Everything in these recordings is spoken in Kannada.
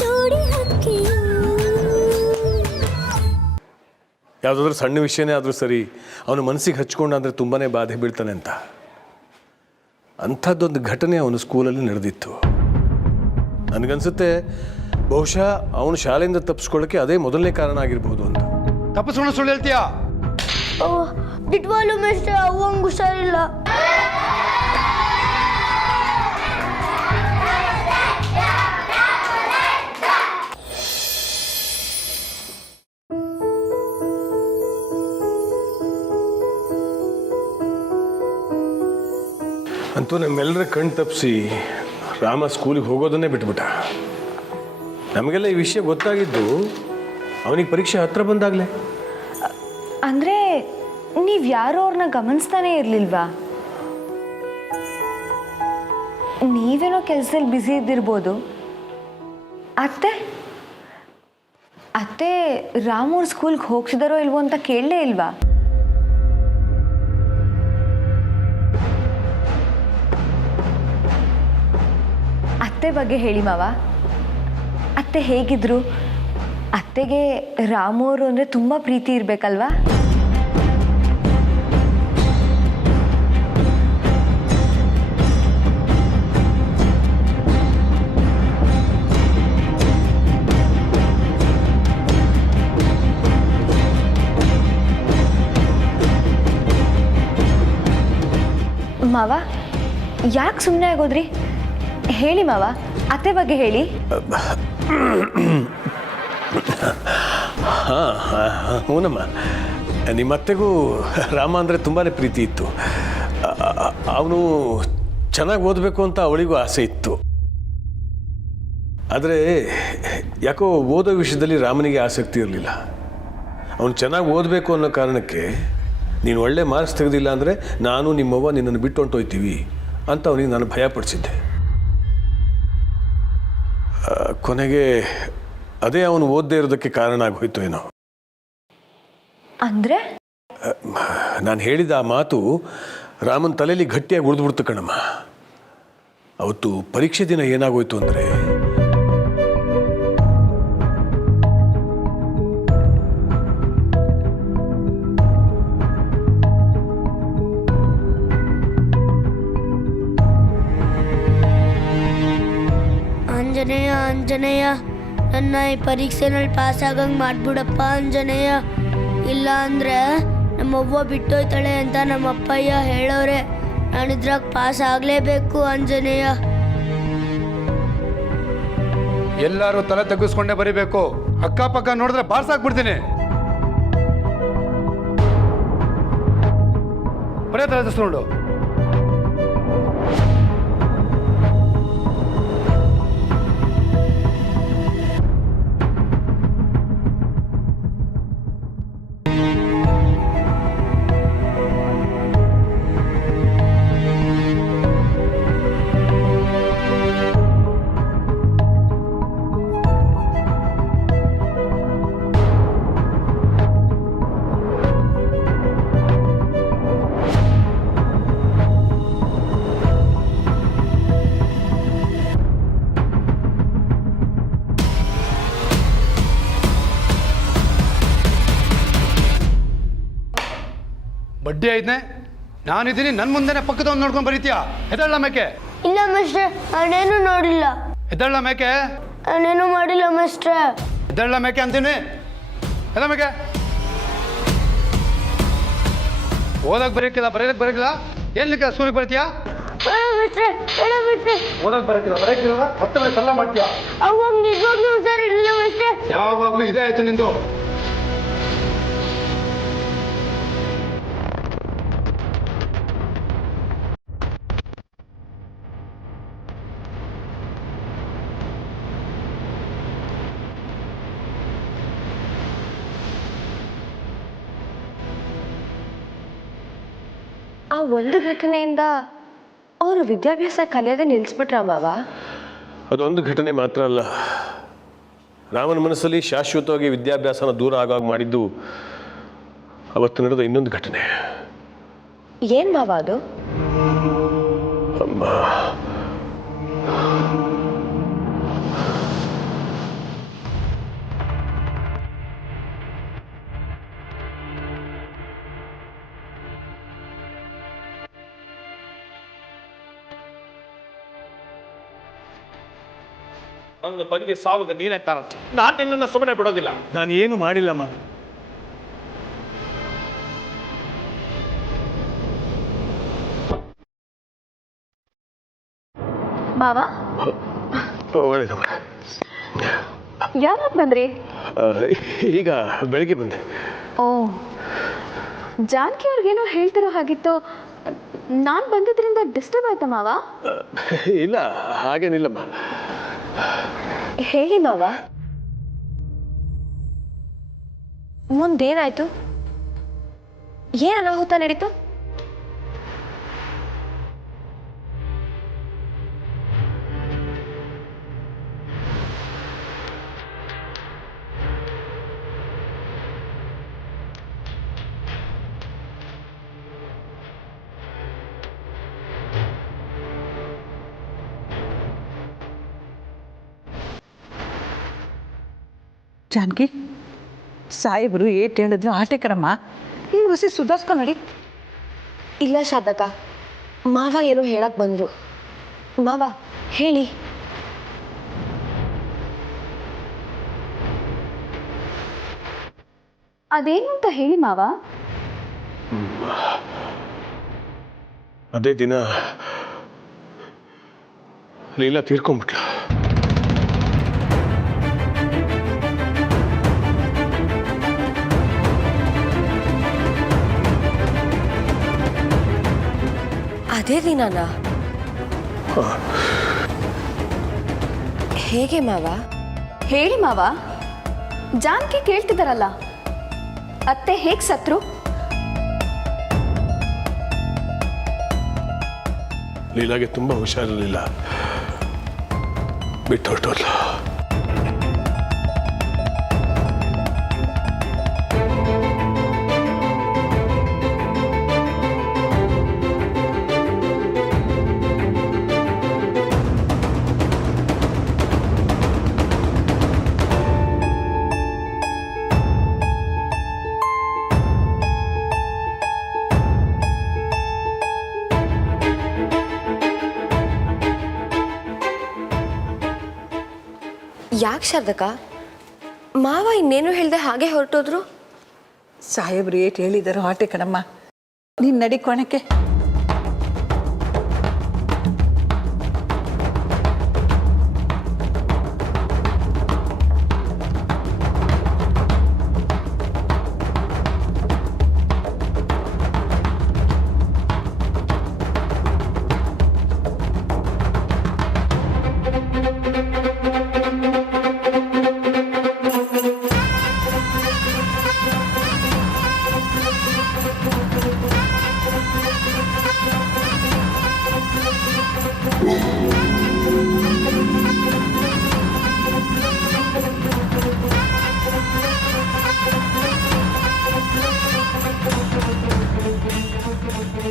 ಜೋಡಿ ಹಕ್ಕಿಯು. ಯಾವುದಾದ್ರೂ ಸಣ್ಣ ವಿಷಯನೇ ಆದರೂ ಸರಿ ಅವನ ಮನಸ್ಸಿಗೆ ಹಚ್ಕೊಂಡಾದರೆ ತುಂಬಾ ಬಾಧೆ ಬೀಳ್ತಾನೆ ಅಂತ ಅಂಥದ್ದೊಂದು ಘಟನೆ ಅವನ ಸ್ಕೂಲಲ್ಲಿ ನಡೆದಿತ್ತು. ನನಗನ್ಸುತ್ತೆ ಬಹುಶಃ ಅವನು ಶಾಲೆಯಿಂದ ತಪ್ಪಿಸ್ಕೊಳ್ಳೋಕ್ಕೆ ಅದೇ ಮೊದಲನೇ ಕಾರಣ ಆಗಿರ್ಬೋದು ಅಂತ. ತಪ್ಪಿಸ್ಕೊಂಡು ಸುಳ್ಳು ಹೇಳ್ತೀಯಾ? ನಿಜವಾಗ್ಲೂ ಮಿಸ್ಟರ್ ಅವಂಗೆ ಹುಷಾರಿಲ್ಲ. ಅಂತೂ ನಮ್ಮೆಲ್ಲರ ಕಣ್ ತಪ್ಪಿಸಿ ರಾಮ ಸ್ಕೂಲಿಗೆ ಹೋಗೋದನ್ನೇ ಬಿಟ್ಬಿಟ್ಟ. ನಮಗೆಲ್ಲ ಈ ವಿಷಯ ಗೊತ್ತಾಗಿದ್ದು ಅವನಿಗೆ ಪರೀಕ್ಷೆ ಹತ್ರ ಬಂದಾಗಲೇ. ಅಂದರೆ ನೀವು ಯಾರೂ ಅವ್ರನ್ನ ಗಮನಿಸ್ತಾನೆ ಇರಲಿಲ್ವಾ? ನೀವೇನೋ ಕೆಲಸದಲ್ಲಿ ಬ್ಯುಸಿ ಇದ್ದಿರ್ಬೋದು. ಅತ್ತೆ ರಾಮೂರ್ ಸ್ಕೂಲ್ಗೆ ಹೋಗ್ಸಿದಾರೋ ಇಲ್ವೋ ಅಂತ ಕೇಳಲೇ ಇಲ್ವಾ? ಅತ್ತೆ ಬಗ್ಗೆ ಹೇಳಿ ಮಾವ. ಅತ್ತೆ ಹೇಗಿದ್ರು? ಅತ್ತೆಗೆ ರಾಮು ಅವರು ಅಂದರೆ ತುಂಬ ಪ್ರೀತಿ ಇರಬೇಕಲ್ವಾ? ಮಾವ ಯಾಕೆ ಸುಮ್ಮನೆ ಆಗೋದ್ರಿ? ಹೇಳಿ ಮಾವ, ಅತ್ತೆ ಬಗ್ಗೆ ಹೇಳಿ. ಹಾಂ ಹೂನಮ್ಮ, ನಿಮ್ಮ ಅತ್ತೆಗೂ ರಾಮ ಅಂದರೆ ತುಂಬಾ ಪ್ರೀತಿ ಇತ್ತು. ಅವನು ಚೆನ್ನಾಗಿ ಓದಬೇಕು ಅಂತ ಅವಳಿಗೂ ಆಸೆ ಇತ್ತು. ಆದರೆ ಯಾಕೋ ಓದೋ ವಿಷಯದಲ್ಲಿ ರಾಮನಿಗೆ ಆಸಕ್ತಿ ಇರಲಿಲ್ಲ. ಅವನು ಚೆನ್ನಾಗಿ ಓದಬೇಕು ಅನ್ನೋ ಕಾರಣಕ್ಕೆ ನೀನು ಒಳ್ಳೆ ಮಾರ್ಕ್ಸ್ ತೆಗೆದಿಲ್ಲ ಅಂದರೆ ನಾನು ನಿಮ್ಮವ್ವ ನಿನ್ನನ್ನು ಬಿಟ್ಟು ಹೊಂಟೋಯ್ತೀವಿ ಅಂತ ಅವನಿಗೆ ನಾನು ಭಯಪಡಿಸಿದ್ದೆ. ಕೊನೆಗೆ ಅದೇ ಅವನು ಓದದೇ ಇರೋದಕ್ಕೆ ಕಾರಣ ಆಗೋಯ್ತು ಏನೋ. ಅಂದರೆ ನಾನು ಹೇಳಿದ ಆ ಮಾತು ರಾಮನ ತಲೆಯಲ್ಲಿ ಗಟ್ಟಿಯಾಗಿ ಉಳಿದ್ಬಿಡ್ತು ಕಣಮ್ಮ. ಅವತ್ತು ಪರೀಕ್ಷೆ ದಿನ ಏನಾಗೋಯ್ತು ಅಂದರೆ ಆಂಜನೇಯ, ನನ್ನ ಈ ಪರೀಕ್ಷೆನಲ್ಲಿ ಪಾಸ್ ಆಗಂಗೆ ಮಾಡ್ಬಿಡಪ್ಪ ಆಂಜನೇಯ. ಇಲ್ಲ ಅಂದರೆ ನಮ್ಮವ್ವ ಬಿಟ್ಟೋಯ್ತಾಳೆ ಅಂತ ನಮ್ಮ ಅಪ್ಪಯ್ಯ ಹೇಳೋರೆ. ನಾನಿದ್ರಾಗ ಪಾಸ್ ಆಗಲೇಬೇಕು ಆಂಜನೇಯ. ಎಲ್ಲರೂ ತಲೆ ತಗ್ಗಿಸ್ಕೊಂಡೇ ಬರೀಬೇಕು. ಅಕ್ಕಪಕ್ಕ ನೋಡಿದ್ರೆ ಬಾರ್ಸಾಕ್ಬಿಡ್ತೀನಿ. ಬರೇ ತಲೆ ತಗ್ಸ್ಕೊಂಡು. ಬಡ್ಡಿ ಐದನೇ ನಾನಿದ್ದೀನಿ. ನನ್ನ ಮುಂದೆನೆ ಪಕ್ಕದವ್ನು ನೋಡ್ಕೊಂಡು ಬರೀತೀಯಾ? ಎದಳ್ಳ ಮೇಕೆ. ಇಲ್ಲ ಮಿಸ್ಟರ್, ನಾನೇನು ನೋಡಿಲ್ಲ. ಎದಳ್ಳ ಮೇಕೆ. ನಾನೇನು ಮಾಡಿಲ್ಲ ಮಿಸ್ಟರ್. ಎದಳ್ಳ ಮೇಕೆ ಅಂತೀನಿ. ಎದ ಮೇಕೆ. ಓದಕ್ ಬರೀಕಿಲ್ಲ ಏನ್ಲಿಕ್ಕೆ ಸ್ಕೂಲಿಗೆ ಬರ್ತೀಯಾ? ಓದಕ್ ಬರೀಕಿಲ್ಲ ಮತ್ತೆ ಸಲ್ಲ ಮಾಡ್ತೀಯಾ? ಅವಾಗ ನಿಜವಾಗ್ಲೂ ಹುಷಾರಿಲ್ಲ ಮಿಸ್ಟರ್. ಯಾವಾಗಲೂ ಇದೇ ಆಯ್ತು ನಿಂದು. ಆ ಒಂದು ಘಟನೆಯಿಂದ ಅವರು ವಿದ್ಯಾಭ್ಯಾಸ ಕಲಿಯೋದೇ ನಿಲ್ಲಿಸ್ಬಿಟ್ರ ಮಾವ? ಅದೊಂದು ಘಟನೆ ಮಾತ್ರ ಅಲ್ಲ, ರಾಮನ ಮನಸ್ಸಲ್ಲಿ ಶಾಶ್ವತವಾಗಿ ವಿದ್ಯಾಭ್ಯಾಸನ ದೂರ ಆಗಾಗ ಮಾಡಿದ್ದು ಅವತ್ತು ನಡೆದ ಇನ್ನೊಂದು ಘಟನೆ. ಏನ್ ಮಾವ ಅದು? ಅಮ್ಮ, ನನ್ನ ಬಗ್ಗೆ ಸಾವಾಗ ನೀನೇ ಕಾರಣ. ನಾನು ನಿನ್ನನ್ನು ಸುಮ್ಮನೆ ಬಿಡೋದಿಲ್ಲ. ನಾನು ಏನು ಮಾಡಿಲ್ಲಮ್ಮ. ಮಾವ ಒಳ್ಳೆಯದಮ್ಮ. ಯಾವಾಗ ಬಂದ್ರಿ? ಈಗ ಬೆಳಗ್ಗೆ ಬಂದೆ. ಓ, ಜಾನಕಿ ಅವ್ರಿಗೇನೋ ಹೇಳ್ತಿರೋ ಹಾಗಿತ್ತು. ನಾನು ಬಂದಿದ್ರಿಂದ ಡಿಸ್ಟರ್ಬ್ ಆಯ್ತಾ ಮಾವ? ಇಲ್ಲ, ಹಾಗೇನಿಲ್ಲಮ್ಮ. ಹೇಳಿ ಮಾವ, ಮುಂದೇನಾಯ್ತು? ಏನು ಅನಾಹುತ ನಡೀತು? ಜಾನಕಿ, ಸಾಹೇಬರು ಏಟ್ ಹೇಳಿದ್ರು ಆಟೆ ಕಣಮ್ಮ. ಈಗ ಹೊಸಿ ಸುಧಾರಿಸ್ಕೊಂಡು ನಡಿ. ಇಲ್ಲ ಶಾರದಕ್ಕ, ಮಾವ ಏನೋ ಹೇಳಕ್ ಬಂದ್ರು. ಮಾವ ಹೇಳಿ. ಅದೇನು ಅಂತ ಹೇಳಿ ಮಾವ. ಅದೇ ದಿನ ಲೀಲಾ ತೀರ್ಕೊಂಡ್ಬಿಟ್ಲ. ಅದೇ ದಿನಾನ? ಹೇಗೆ ಮಾವ? ಹೇಳಿ ಮಾವ. ಜಾನಕಿ ಕೇಳ್ತಿದ್ದಾರಲ್ಲ, ಅತ್ತೆ ಹೇಗೆ ಸತ್ರು? ಲೀಲಾಗೆ ತುಂಬ ಹುಷಾರಿರಲಿಲ್ಲ, ಬಿಟ್ಟು ಹೊರಟೋದ್ಲು. ಯಾಕೆ ಶಾರದಕ್ಕ, ಮಾವ ಇನ್ನೇನು ಹೇಳ್ದೆ ಹಾಗೆ ಹೊರಟೋದ್ರು? ಸಾಹೇಬರು ಏಟ್ ಹೇಳಿದರು ಆಟೆ ಕಣಮ್ಮ. ನೀನು ನಡಿ ಕೋಣಕ್ಕೆ.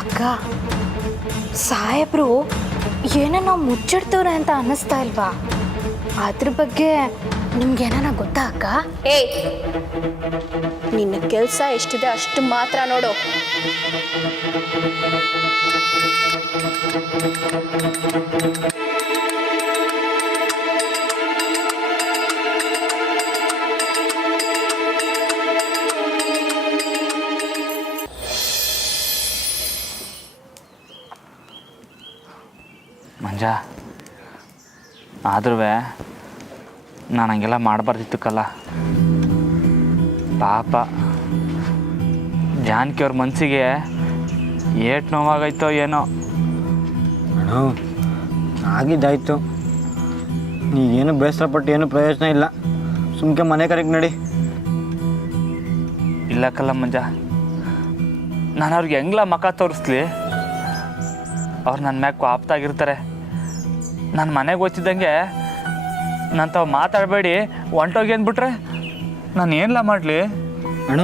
ಅಕ್ಕ, ಸಾಹೇಬ್ರು ಏನೋ ಮುಚ್ಚಿಡ್ತವ್ರೆ ಅಂತ ಅನ್ನಿಸ್ತಾ ಇಲ್ವಾ? ಅದ್ರ ಬಗ್ಗೆ ನಿಮ್ಗೇನ ಗೊತ್ತಾ ಅಕ್ಕ? ಏಯ್, ನಿನ್ನ ಕೆಲಸ ಎಷ್ಟಿದೆ ಅಷ್ಟು ಮಾತ್ರ ನೋಡು. ಮಂಜ, ಆದ್ರೂ ನಾನು ಹಂಗೆಲ್ಲ ಮಾಡಬಾರ್ದಿತ್ತು ಕಲ್ಲ. ಪಾಪ ಜಾನಕಿ ಅವ್ರ ಮನಸ್ಸಿಗೆ ಏಟ್ ನೋವಾಗೈತೋ ಏನೋ. ಅಣ್ಣ, ಆಗಿದ್ದಾಯ್ತು. ನೀಗೇನು ಬೇಸರಪಟ್ಟು ಏನು ಪ್ರಯೋಜನ ಇಲ್ಲ. ಸುಮ್ಕೆ ಮನೆ ಕರೆಗೆ ನಡಿ. ಇಲ್ಲ ಕಲ್ಲ ಮಂಜ, ನಾನು ಅವ್ರಿಗೆ ಹೆಂಗ್ಲ ಮಖ ತೋರಿಸ್ಲಿ? ಅವ್ರು ನನ್ನ ಮ್ಯಾಗ ಕೋಪ್ತಾಗಿರ್ತಾರೆ. ನಾನು ಮನೆಗೆ ಓದ್ತಿದ್ದಂಗೆ ನಾನು ತಾವು ಮಾತಾಡಬೇಡಿ ಹೊಂಟೋಗಿ ಅಂದ್ಬಿಟ್ರೆ ನಾನು ಏನೆಲ್ಲ ಮಾಡಲಿ? ಅಣ್ಣ,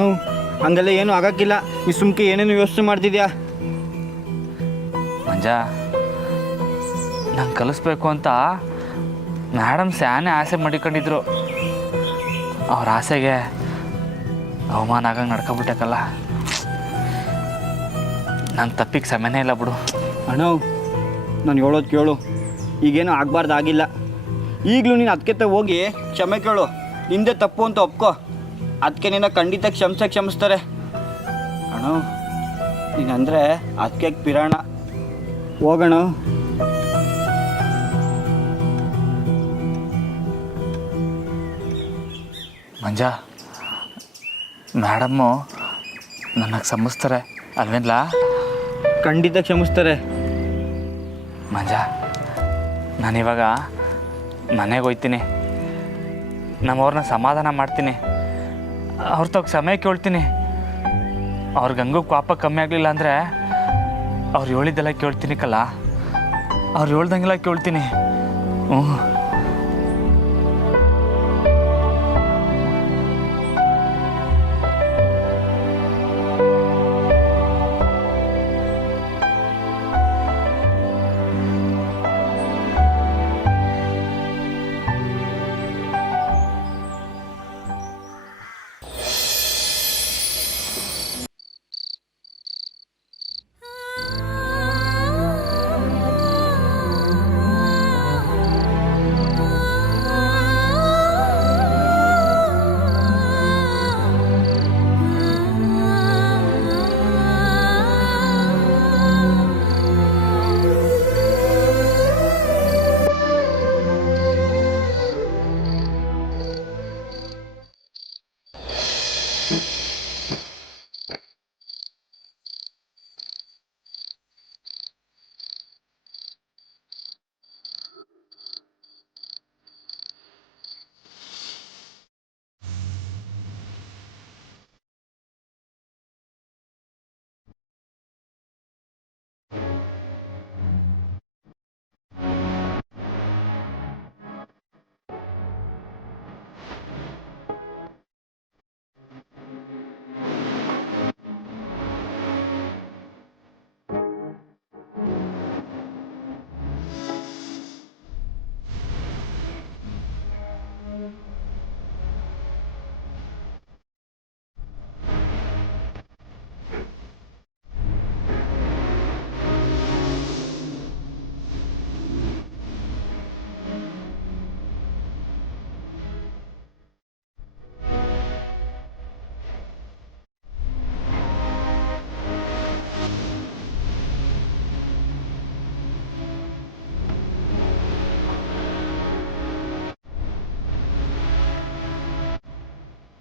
ಹಂಗೆಲ್ಲ ಏನು ಆಗಕ್ಕಿಲ್ಲ. ಈ ಸುಮ್ಕೆ ಏನೇನು ಯೋಚನೆ ಮಾಡ್ತಿದ್ಯಾ? ಮಂಜ, ನಂಗೆ ಕಲಿಸ್ಬೇಕು ಅಂತ ಮೇಡಮ್ ಸ್ಯಾನೆ ಆಸೆ ಮಾಡಿಕೊಂಡಿದ್ರು. ಅವ್ರ ಆಸೆಗೆ ಅವಮಾನ ಆಗಂಗೆ ನಡ್ಕೊಬಿಟ್ಟಕ್ಕಲ್ಲ. ನನ್ನ ತಪ್ಪಿಗೆ ಸಮಯನೇ ಇಲ್ಲ ಬಿಡು. ಅಣ್ಣ, ನಾನು ಹೇಳೋದು ಕೇಳು. ಈಗೇನು ಆಗಬಾರ್ದಾಗಿಲ್ಲ. ಈಗಲೂ ನೀನು ಅದಕ್ಕೆ ಹೋಗಿ ಕ್ಷಮೆ ಕೇಳು, ನಿಂದೆ ತಪ್ಪು ಅಂತ ಒಪ್ಕೋ. ಅದಕ್ಕೆ ನಿನ್ನ ಖಂಡಿತ ಕ್ಷಮಿಸ್ತಾರೆ. ಅಣ್ಣ ನೀನಂದರೆ ಅದಕ್ಕೆ ಪಿರಾಣ. ಹೋಗೋಣ. ಮಂಜ, ಮೇಡಮ್ಮು ನನಗೆ ಕ್ಷಮಿಸ್ತಾರೆ ಅಲ್ವೇನ್ಲ? ಖಂಡಿತ ಕ್ಷಮಿಸ್ತಾರೆ. ಮಂಜ, ನಾನಿವಾಗ ಮನೆಗೆ ಹೋಗ್ತೀನಿ. ನಮ್ಮವ್ರನ್ನ ಸಮಾಧಾನ ಮಾಡ್ತೀನಿ, ಅವ್ರ ತಗ ಸಮಯ ಕೇಳ್ತೀನಿ. ಅವ್ರಿಗೆ ಹಂಗೂ ಕೋಪ ಕಮ್ಮಿ ಆಗಲಿಲ್ಲ ಅಂದರೆ ಅವ್ರು ಹೇಳಿದ್ದೆಲ್ಲ ಕೇಳ್ತೀನಿ ಕಲ್ಲ, ಅವ್ರು ಹೇಳ್ದಂಗೆಲ್ಲ ಕೇಳ್ತೀನಿ. ಹ್ಞೂ.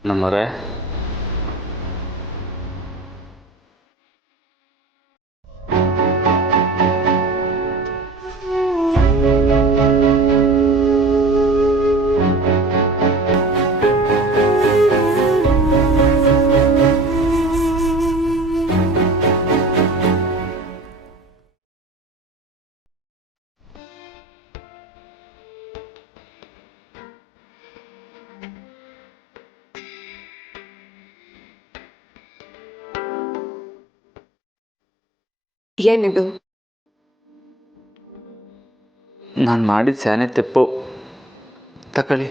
ನಮ್ಮರೆ ಏನಿದು? ನಾನು ಮಾಡಿದ ಸ್ಯಾನೆ ತಪ್ಪು, ತಗೊಳ್ಳಿ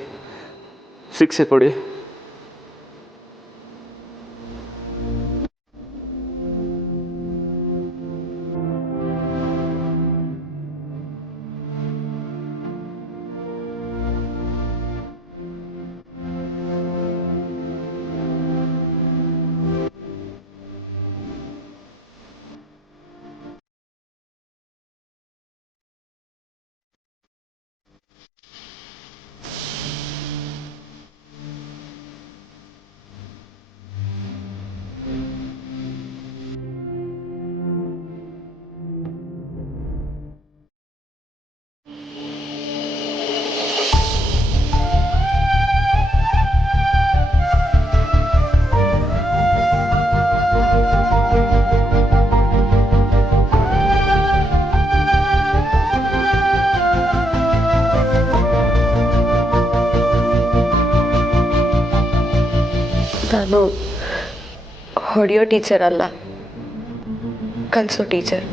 ಶಿಕ್ಷೆ ಕೊಡಿ. ನಾನು ಹೊಡೆಯೋ ಟೀಚರ್ ಅಲ್ಲ, ಕಲಿಸೋ ಟೀಚರ್.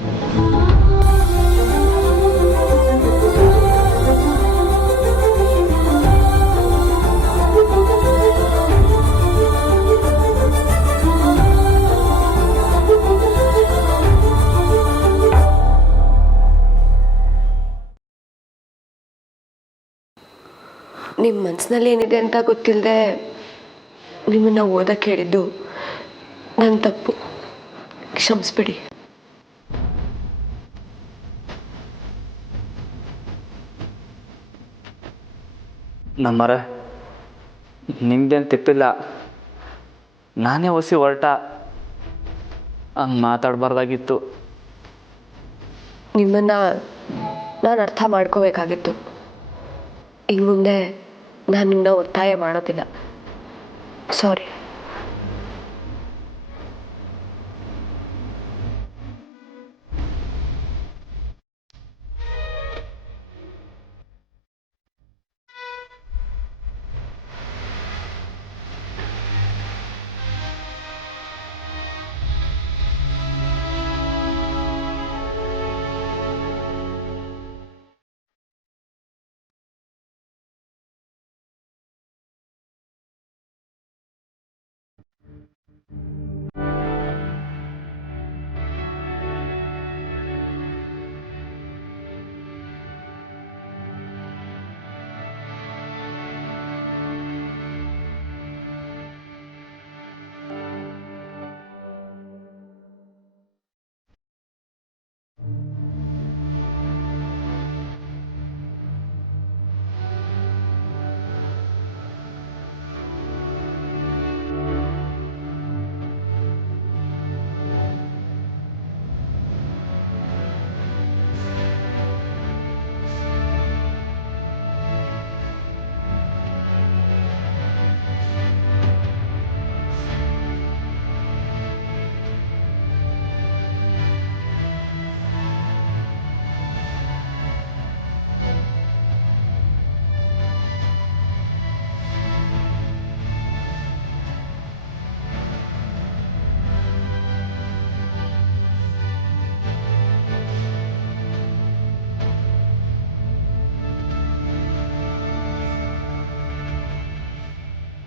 ನಿಮ್ಮ ಮನಸ್ಸಿನಲ್ಲಿ ಏನಿದೆ ಅಂತ ಗೊತ್ತಿಲ್ಲದೆ ನಿಮ್ಮನ್ನು ಓದಕ್ಕೆ ಹೇಳಿದ್ದು ನನ್ನ ತಪ್ಪು, ಕ್ಷಮಿಸ್ಬಿಡಿ. ನಮ್ಮರ ನಿಮ್ದೇನು ತಿಪ್ಪಿಲ್ಲ, ನಾನೇ ಹೊಸಿ ಹೊರಟ ಹಂಗೆ ಮಾತಾಡಬಾರ್ದಾಗಿತ್ತು. ನಿಮ್ಮನ್ನು ನಾನು ಅರ್ಥ ಮಾಡ್ಕೋಬೇಕಾಗಿತ್ತು. ಇನ್ನು ಮುಂದೆ ನಾನು ನಿಮ್ಮನ್ನ ಒತ್ತಾಯ ಮಾಡೋದಿಲ್ಲ. ಸಾರಿ.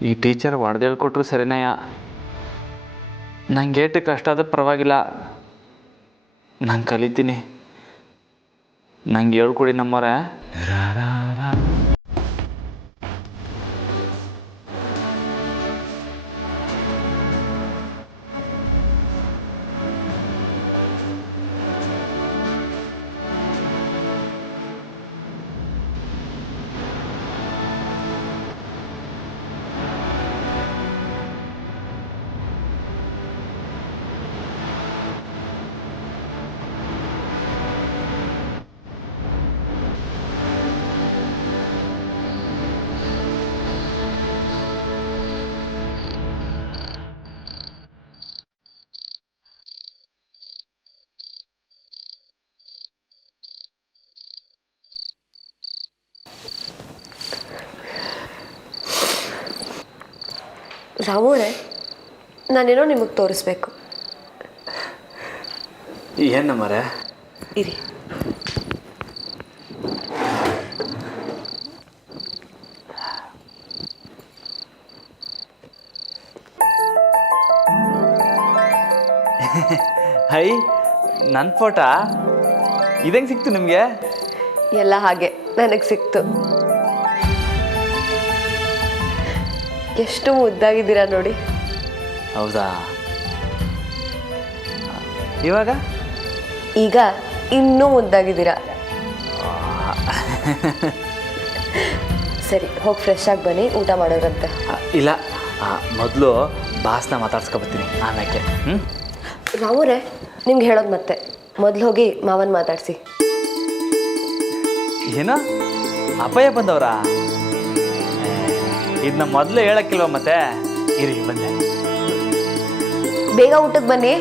ಈ ಟೀಚರ್ ಹೊಡೆದೇಳ್ಕೊಟ್ರು ಸರಿನಯ್ಯ, ನಂಗೆ ಏಟು ಕಷ್ಟ ಆದ ಪರವಾಗಿಲ್ಲ, ನಾನು ಕಲಿತೀನಿ. ನಂಗೆ ಹೇಳ್ಕೊಡಿ ನಮ್ಮವ್ರೆ. ರಾಮೋರೆ, ನಾನೇನೋ ನಿಮಗೆ ತೋರಿಸ್ಬೇಕು. ಏನು ನಮ್ಮರೆ? ಇರಿ. ಹೈ, ನನ್ನ ಫೋಟೋ ಇದಂಗೆ ಸಿಕ್ತು ನಿಮಗೆ? ಎಲ್ಲ ಹಾಗೆ ನನಗೆ ಸಿಕ್ತು. ಎಷ್ಟು ಮುದ್ದಾಗಿದ್ದೀರಾ ನೋಡಿ. ಹೌದಾ? ಇವಾಗ ಈಗ ಇನ್ನೂ ಮುದ್ದಾಗಿದ್ದೀರಾ. ಸರಿ, ಹೋಗಿ ಫ್ರೆಶ್ ಆಗಿ ಬನ್ನಿ, ಊಟ ಮಾಡೋರಂತೆ. ಇಲ್ಲ, ಮೊದಲು ಬಾಸ್ನ ಮಾತಾಡ್ಸ್ಕೊಬತ್ತೀನಿ ಆಮ್ಯಾಕೆ. ರಾಮೂರೇ, ನಿಮ್ಗೆ ಹೇಳೋದು ಮತ್ತೆ, ಮೊದಲು ಹೋಗಿ ಮಾವನ್ ಮಾತಾಡಿಸಿ. ಏನೋ ಅಪ್ಪಯ್ಯ ಬಂದವ್ರಾ? ಇದನ್ನ ಮೊದಲೇ ಹೇಳಕ್ಕಿಲ್ವ ಮತ್ತೆ? ಇರಿ ಬಂದೆ. ಬೇಗ ಊಟಕ್ಕೆ ಬನ್ನಿ.